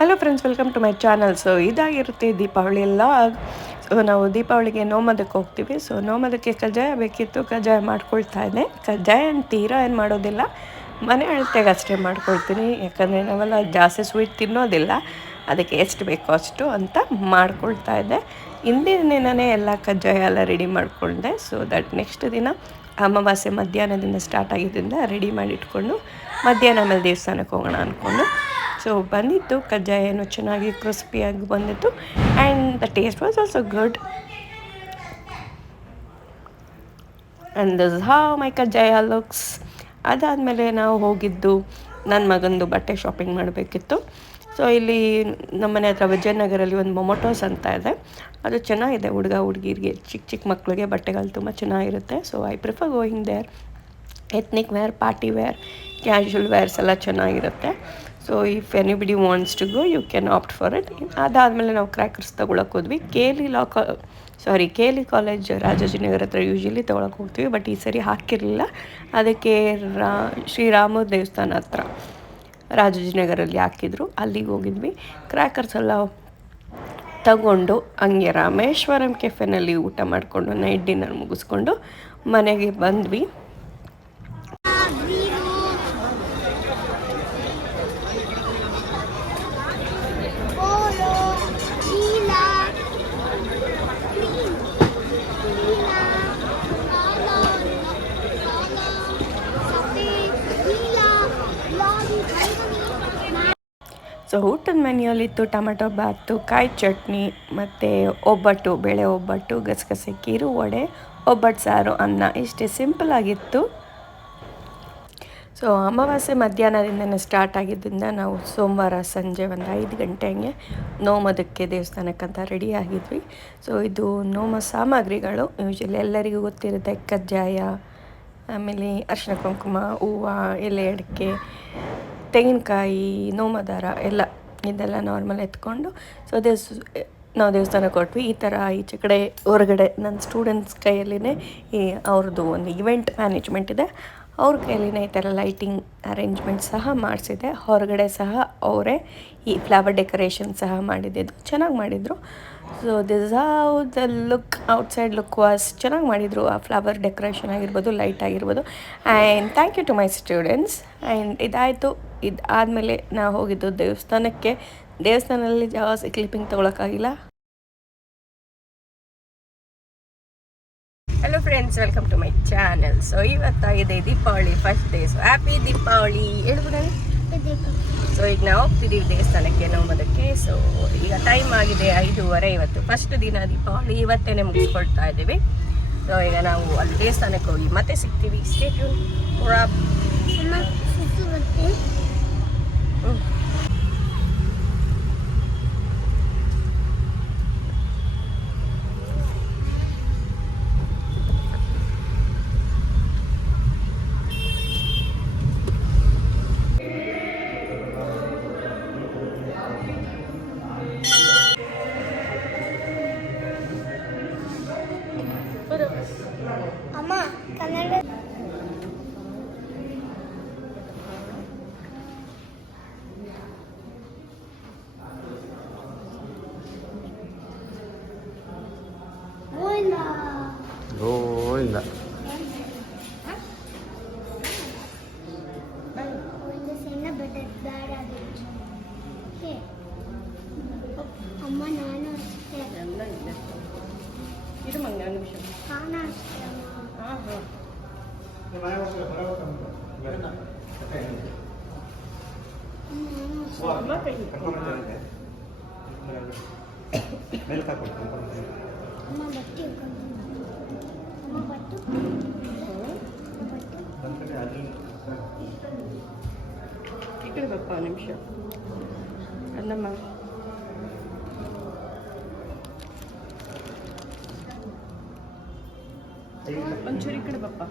Hello friends, welcome to my channel. So ಇದಾಗಿರುತ್ತೆ Deepavali log. So ನಾವು ದೀಪಾವಳಿಗೆ ನೋಮದಕ್ಕೆ ಹೋಗ್ತೀವಿ. ಸೊ ನೋಮದಕ್ಕೆ ಕಜ್ಜಾಯ ಬೇಕಿತ್ತು, ಕಜ್ಜಾಯ ಮಾಡ್ಕೊಳ್ತಾ ಇದ್ದೆ. ಕಜ್ಜಾಯ ತೀರಾ ಏನು ಮಾಡೋದಿಲ್ಲ, ಮನೆ ಅಳತೆಗೆ ಅಷ್ಟೇ ಮಾಡ್ಕೊಳ್ತೀನಿ. ಯಾಕಂದರೆ ನಾವೆಲ್ಲ ಜಾಸ್ತಿ ಸ್ವೀಟ್ ತಿನ್ನೋದಿಲ್ಲ, ಅದಕ್ಕೆ ಎಷ್ಟು ಬೇಕೋ ಅಷ್ಟು ಅಂತ ಮಾಡ್ಕೊಳ್ತಾ ಇದ್ದೆ. ಹಿಂದಿನ ದಿನವೇ ಎಲ್ಲ ಕಜ್ಜಾಯ ಎಲ್ಲ ರೆಡಿ ಮಾಡಿಕೊಂಡೆ. ಸೊ ದಟ್ ನೆಕ್ಸ್ಟ್ ದಿನ ಅಮಾವಾಸ್ಯೆ ಮಧ್ಯಾಹ್ನದಿಂದ ಸ್ಟಾರ್ಟ್ ಆಗಿದ್ದರಿಂದ ರೆಡಿ ಮಾಡಿ ಇಟ್ಕೊಂಡು ಮಧ್ಯಾಹ್ನ ಆಮೇಲೆ ದೇವಸ್ಥಾನಕ್ಕೆ ಹೋಗೋಣ ಅಂದ್ಕೊಂಡು ಸೊ ಬಂದಿತ್ತು. ಕಜ್ಜಾಯ ಏನು ಚೆನ್ನಾಗಿ ಕ್ರಿಸ್ಪಿಯಾಗಿ ಬಂದಿತ್ತು and the taste was also good. And this how ಮೈ ಕಜ್ಜಾಯ ಲುಕ್ಸ್. ಅದಾದಮೇಲೆ ನಾವು ಹೋಗಿದ್ದು ನನ್ನ ಮಗಂದು ಬಟ್ಟೆ ಶಾಪಿಂಗ್ ಮಾಡಬೇಕಿತ್ತು. ಸೊ ಇಲ್ಲಿ ನಮ್ಮನೆ ಹತ್ರ ವಿಜಯನಗರಲ್ಲಿ ಒಂದು ಮೊಮೊಟೋಸ್ ಅಂತ ಇದೆ. ಅದು ಚೆನ್ನಾಗಿದೆ, ಹುಡುಗರಿಗೆ ಚಿಕ್ಕ ಚಿಕ್ಕ ಮಕ್ಕಳಿಗೆ ಬಟ್ಟೆಗಳು ತುಂಬ ಚೆನ್ನಾಗಿರುತ್ತೆ. So I prefer going there. Ethnic wear, party wear, casual wears ಎಲ್ಲ ಚೆನ್ನಾಗಿರುತ್ತೆ. So if anybody wants to go you can opt for it. ಅದಾದಮೇಲೆ ನಾವು ಕ್ರ್ಯಾಕರ್ಸ್ ತೊಗೊಳಕ್ಕೆ ಹೋದ್ವಿ. ಕೇಲಿ ಕಾಲೇಜ್ ರಾಜಾಜಿನಗರ ಹತ್ರ ಯೂಶ್ವಲಿ ತೊಗೊಳಕ್ಕೆ ಹೋಗ್ತೀವಿ, ಬಟ್ ಈ ಸರಿ ಹಾಕಿರಲಿಲ್ಲ. ಅದಕ್ಕೆ ಶ್ರೀರಾಮ ದೇವಸ್ಥಾನ ಹತ್ರ ರಾಜಾಜಿನಗರಲ್ಲಿ ಹಾಕಿದ್ರು, ಅಲ್ಲಿಗೆ ಹೋಗಿದ್ವಿ. ಕ್ರ್ಯಾಕರ್ಸ್ ಎಲ್ಲ ತಗೊಂಡು ಹಂಗೆ ರಾಮೇಶ್ವರಂ ಕೆಫೆನಲ್ಲಿ ಊಟ ಮಾಡಿಕೊಂಡು ನೈಟ್ ಡಿನ್ನರ್ ಮುಗಿಸ್ಕೊಂಡು ಮನೆಗೆ ಬಂದ್ವಿ. ಸೊ ಊಟದ ಮೆನ್ಯೂಲಿತ್ತು ಟೊಮೆಟೊ ಬಾತು, ಕಾಯಿ ಚಟ್ನಿ ಮತ್ತು ಒಬ್ಬಟ್ಟು, ಬೇಳೆ ಒಬ್ಬಟ್ಟು, ಗಸಗಸೆ ಕೀರು, ವಡೆ, ಒಬ್ಬಟ್ಟು ಸಾರು, ಅನ್ನ. ಇಷ್ಟೇ ಸಿಂಪಲ್ ಆಗಿತ್ತು. ಸೊ ಅಮಾವಾಸ್ಯೆ ಮಧ್ಯಾಹ್ನದಿಂದನೇ ಸ್ಟಾರ್ಟ್ ಆಗಿದ್ದರಿಂದ ನಾವು ಸೋಮವಾರ ಸಂಜೆ ಒಂದು 5 ಗಂಟೆ ಹಂಗೆ ನೋಮದಕ್ಕೆ ದೇವಸ್ಥಾನಕ್ಕಂತ ರೆಡಿ ಆಗಿದ್ವಿ. ಸೊ ಇದು ನೋಮ ಸಾಮಗ್ರಿಗಳು ಯೂಶ್ವಲಿ ಎಲ್ಲರಿಗೂ ಗೊತ್ತಿರುತ್ತೆ. ಕಜ್ಜಾಯ, ಆಮೇಲೆ ಅರಿಶಿನ ಕುಂಕುಮ, ಹೂವು, ಎಲೆ ಅಡಿಕೆ, ತೆಂಗಿನಕಾಯಿ, ನೋಮದಾರ ಎಲ್ಲ ಇದೆಲ್ಲ ನಾರ್ಮಲ್ ಎತ್ಕೊಂಡು ಸೊ ನಾವು ದೇವಸ್ಥಾನಕ್ಕೆ ಕೊಟ್ವಿ. ಈ ಥರ ಈಚೆ ಕಡೆ ಹೊರಗಡೆ ನನ್ನ ಸ್ಟೂಡೆಂಟ್ಸ್ ಕೈಯಲ್ಲಿನೇ ಅವ್ರದ್ದು ಒಂದು ಇವೆಂಟ್ ಮ್ಯಾನೇಜ್ಮೆಂಟ್ ಇದೆ, ಅವ್ರ ಕೈಯಲ್ಲಿನೇ ಈ ಥರ ಲೈಟಿಂಗ್ ಅರೇಂಜ್ಮೆಂಟ್ ಸಹ ಮಾಡಿಸಿದೆ. ಹೊರಗಡೆ ಸಹ ಅವರೇ ಈ ಫ್ಲವರ್ ಡೆಕೋರೇಷನ್ ಸಹ ಮಾಡಿದ್ದು, ಚೆನ್ನಾಗಿ ಮಾಡಿದರು. So this how the look, outside look was ಚೆನ್ನಾಗಿ ಮಾಡಿದರು. ಆ ಫ್ಲವರ್ ಡೆಕೋರೇಷನ್ ಆಗಿರ್ಬೋದು, ಲೈಟ್ ಆಗಿರ್ಬೋದು. And thank you to my students. And ಇದಾಯಿತು. ಆದಮೇಲೆ ನಾವು ಹೋಗಿದ್ದು ದೇವಸ್ಥಾನಕ್ಕೆ. ದೇವಸ್ಥಾನದಲ್ಲಿ ಜಾಸ್ತಿ ಕ್ಲಿಪ್ಪಿಂಗ್ ತೊಗೊಳಕ್ಕಾಗಿಲ್ಲ. Hello friends, welcome to my channel. So ಇವತ್ತಾಗಿದೆ Deepavali first day. So happy Deepavali ಹೇಳ್ಬಿಡ. ಸೊ ಈಗ ನಾವು ಹೋಗ್ತಿದ್ದೀವಿ ದೇವಸ್ಥಾನಕ್ಕೆ ನೋಮೋದಕ್ಕೆ. ಸೊ ಈಗ ಟೈಮ್ ಆಗಿದೆ 5:30. ಇವತ್ತು ಫಸ್ಟ್ ದಿನ ದೀಪಾವಳಿ, ಇವತ್ತೇ ಮುಗಿಸ್ಕೊಳ್ತಾ ಇದ್ದೀವಿ. ಸೊ ಈಗ ನಾವು ಅಲ್ಲಿ ದೇವಸ್ಥಾನಕ್ಕೆ ಹೋಗಿ ಮತ್ತೆ ಸಿಗ್ತೀವಿ. Stay tune. ಅಮ್ಮ ಕನ್ನಡ ಗೋವಿಂದ. ಅಮ್ಮ ನಾನು ಅಷ್ಟೇ ಎಲ್ಲ ಇದೆ. ಇದು ಮಂಗ ನಿಮಿಷ. ನಾನು ಅಷ್ಟೇ ಅಮ್ಮ. ಹಾಂ ಹಾಂ ಅಮ್ಮ ಬಟ್ಟೆ ಅಮ್ಮ ಬಟ್ಟು ಈ ಕಡೆ ಬಪ್ಪ ನಿಮಿಷ. ಅನ್ನಮ್ಮ ಒಂಚೂರು ಈ ಕಡೆ ಬಪ್ಪ.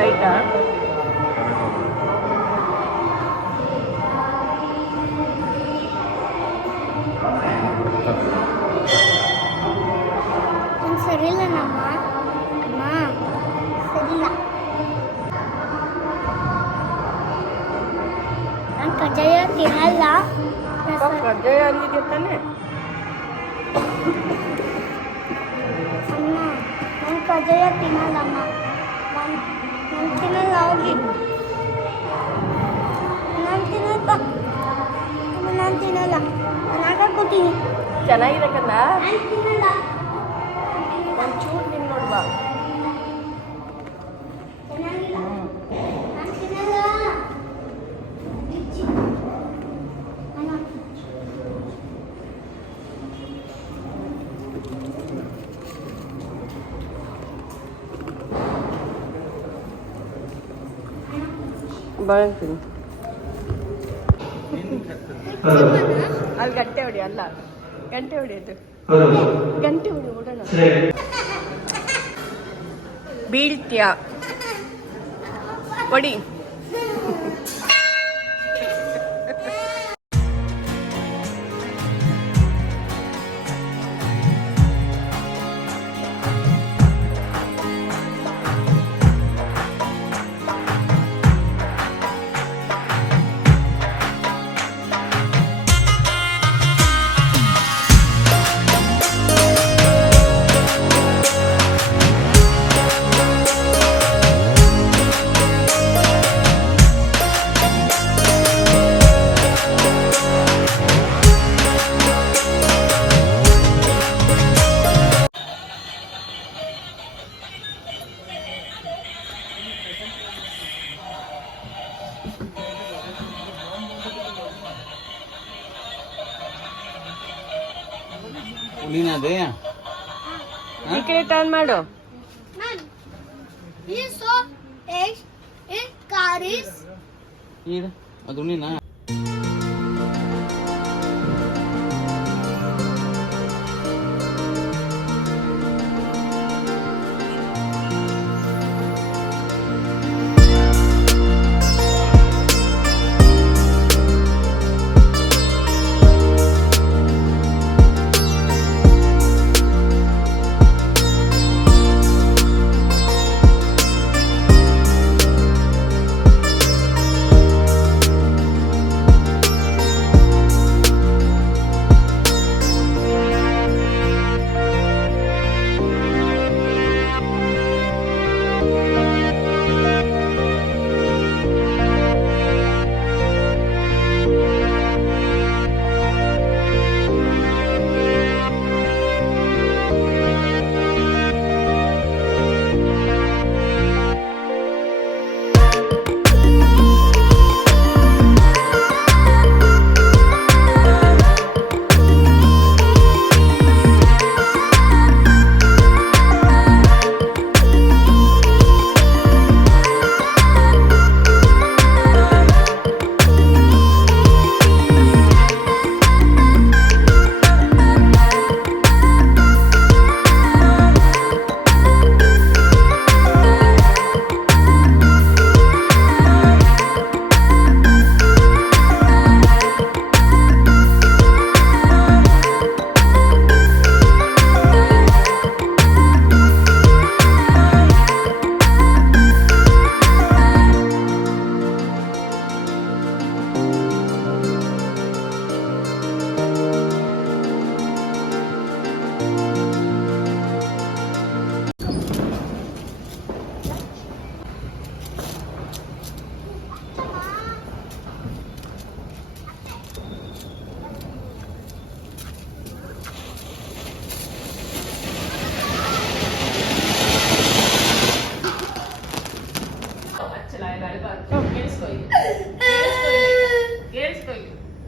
ಟೈಟಾ? ಸರಿಯಿಲ್ಲ ನಮ್ಮ ಅಮ್ಮ ಸರಿಯಿಲ್ಲ. ನಾನು ಕಜ್ಜಾಯ ತಿನ್ನಲ್ಲ. ಕಜ್ಜಾಯ ಅಂದಿದ್ಯಾ ತಾನೆ? ಅಮ್ಮ ನಾನು ಕಜ್ಜಾಯ ತಿನ್ನಲ್ಲಮ್ಮ. ನಾನು ತಿನ್ನಲ್ಲ ಹೋಗಿ. ನಾನು ತಿನ್ನಲ್ಲ. ನಾನು ತಿನ್ನಲ್ಲ. ನಾನು ಆಟ ಕೊಡ್ತೀನಿ. ಚೆನ್ನಾಗಿದೆ ಕಲ್ಲ. ನಾನು ತಿನ್ನಲ್ಲ. ಒಂಚೂರು ತಿನ್ ನೋಡ್ಬಾ. ಚೆನ್ನಾಗಿಲ್ಲ. ನಾನು ತಿನ್ನಲ್ಲ. ಬರ್ತೀನಿ. ಅಲ್ಲಿ ಗಂಟೆ ಹೊಡಿ. ಅಲ್ಲ ಗಂಟೆ ಹೊಡಿಯೋದು. ಗಂಟೆ ಹೊಡಿ ಓಡೋಣ. ಬೀಳ್ತೀಯ ಹೊಡಿ. ನೀನದೇ ಈ ಕಡೆ ಟರ್ನ್ ಮಾಡು. ಅದು ನೀನಾ?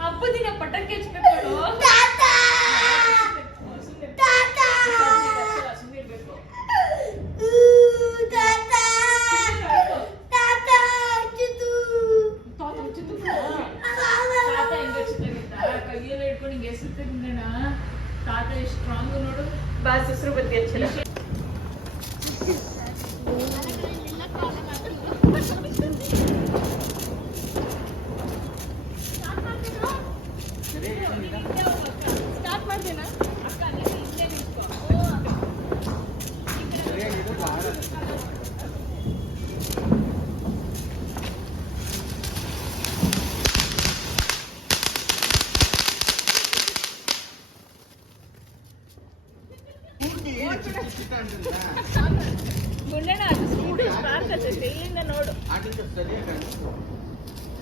ಹಬ್ಬದಿನ ಪಟಾಕಿ ಹಚ್ಬೇಕು. ಕೈಯೆಲ್ಲ ಹಿಡ್ಕೊಂಡು ಹಿಂಗೆ ಎಸುತ್ತೆ ತಾತ ಎಷ್ಟು ಸ್ಟ್ರಾಂಗ್ ನೋಡು. ಬಾ ಸುಸ್ರು ಬತ್ತಿ ಹಚ್ಚಲ. ಇಲ್ಲಿಂದ ನೋಡು. ಆಟದ ಸರಿಯಾಗಿ ಕಾಣಿಸ್ತು.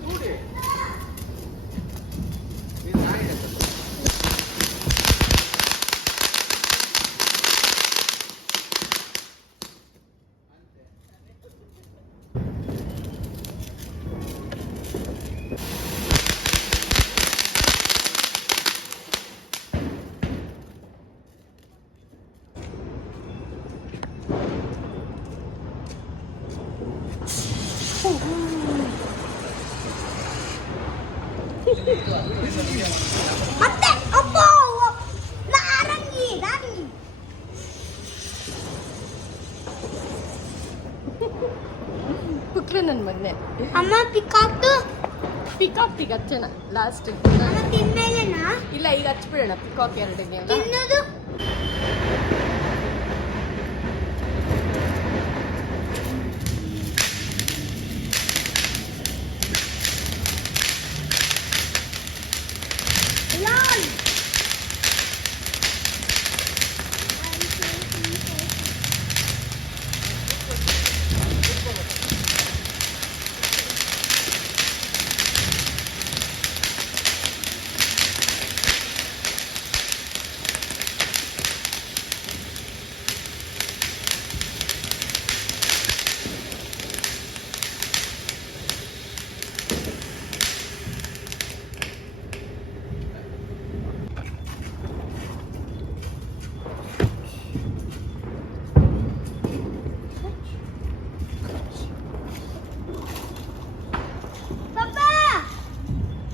ನೋಡಿ ಇದು ನಾಯಿ ಇದೆ. ಮತ್ತೆ ಅಪ್ಪ ನಾರಂಗಿ ನಾರಂಗಿ ಕುಕ್ರೆ ನನ್ನ ಮಗನೆ ಅಮ್ಮ ಪಿಕಾಕ್ತು ಪಿಕಾಕ್ ಹಚ್ಚೋಣ ಲಾಸ್ಟ್ ಅಮ್ಮ ತಿನ್ಮೇಲೆನಾ ಇಲ್ಲ ಈಗ ಹಚ್ಬಿಡೋಣ ಪಿಕಾಕ್ ಎರಡಿಗೆ ತಿನ್ನೋದು